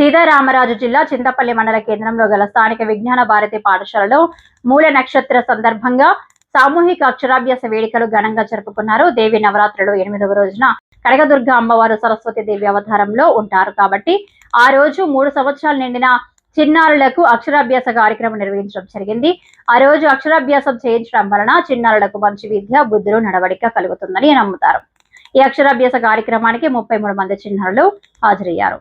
సీతారామరాజు జిల్లా చింతపల్లి మండల కేంద్రంలో గల స్థానిక విజ్ఞాన భారతి పాఠశాలలో మూల నక్షత్ర సందర్భంగా సామూహిక అక్షరాభ్యాస వేడుకలు ఘనంగా జరుపుకున్నారు. దేవి నవరాత్రులు 8వ రోజున కనకదుర్గ అమ్మవారు సరస్వతి దేవి అవతారంలో ఉంటారు కాబట్టి ఆ రోజు 3 సంవత్సరాలు నిండిన చిన్నారులకు అక్షరాభ్యాస కార్యక్రమం నిర్వహించడం జరిగింది. ఆ రోజు అక్షరాభ్యాసం చేయించడం వలన చిన్నారులకు మంచి విద్య, బుద్ధులు, నడవడిక కలుగుతుందని నమ్ముతారు. ఈ అక్షరాభ్యాస కార్యక్రమానికి 33 మంది చిన్నారులు హాజరయ్యారు.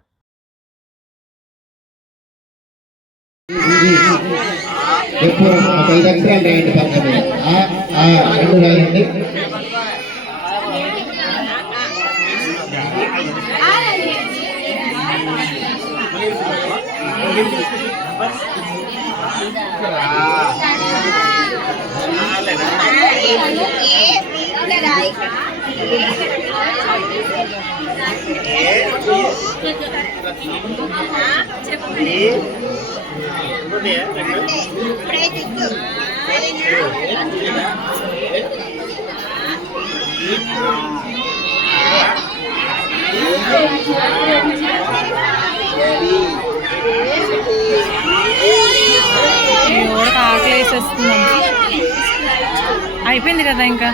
అయిపోయింది కదా ఇంకా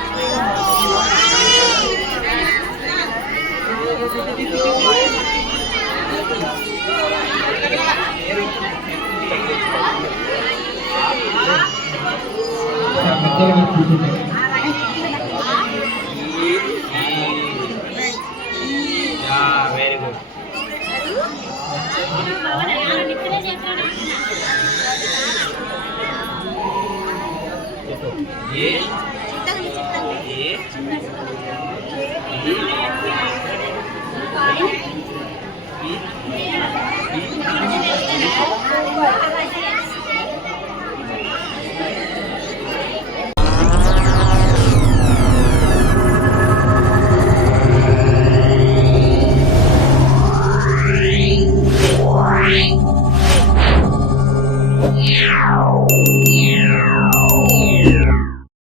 వెరీ గుడ్. ఏ